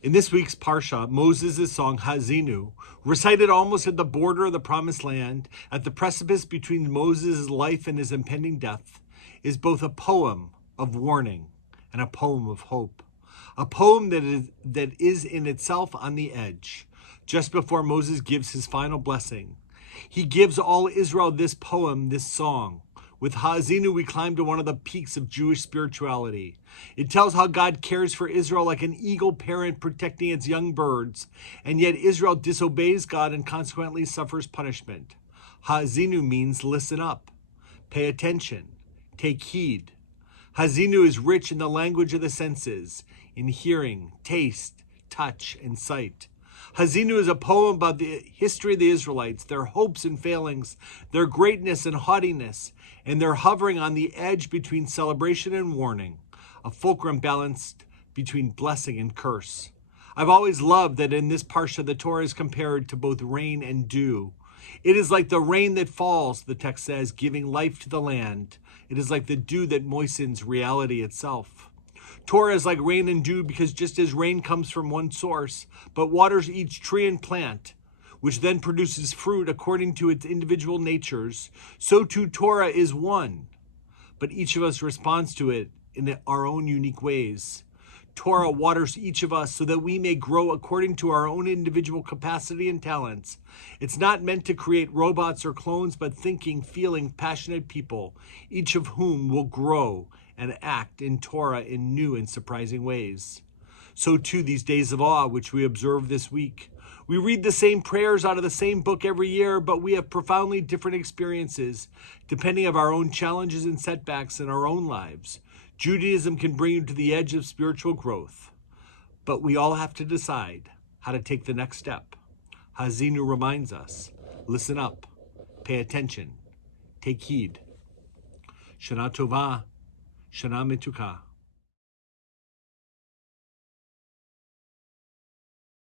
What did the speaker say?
In this week's Parsha, Moses' song Haazinu, recited almost at the border of the Promised Land, at the precipice between Moses' life and his impending death, is both a poem of warning and a poem of hope. A poem that is in itself on the edge, just before Moses gives his final blessing. He gives all Israel this poem, this song. With Haazinu, we climb to one of the peaks of Jewish spirituality. It tells how God cares for Israel like an eagle parent protecting its young birds, and yet Israel disobeys God and consequently suffers punishment. Haazinu means listen up, pay attention, take heed. Haazinu is rich in the language of the senses, in hearing, taste, touch, and sight. Haazinu is a poem about the history of the Israelites, their hopes and failings, their greatness and haughtiness, and their hovering on the edge between celebration and warning, a fulcrum balanced between blessing and curse. I've always loved that in this parsha the Torah is compared to both rain and dew. It is like the rain that falls, the text says, giving life to the land. It is like the dew that moistens reality itself. Torah is like rain and dew because just as rain comes from one source, but waters each tree and plant, which then produces fruit according to its individual natures, so too Torah is one, but each of us responds to it in our own unique ways. Torah waters each of us so that we may grow according to our own individual capacity and talents. It's not meant to create robots or clones, but thinking, feeling, passionate people, each of whom will grow and act in Torah in new and surprising ways. So too these days of awe, which we observe this week. We read the same prayers out of the same book every year, but we have profoundly different experiences, depending on our own challenges and setbacks in our own lives. Judaism can bring you to the edge of spiritual growth, but we all have to decide how to take the next step. Haazinu reminds us, listen up, pay attention, take heed. Shana Tova, Shana Mituka.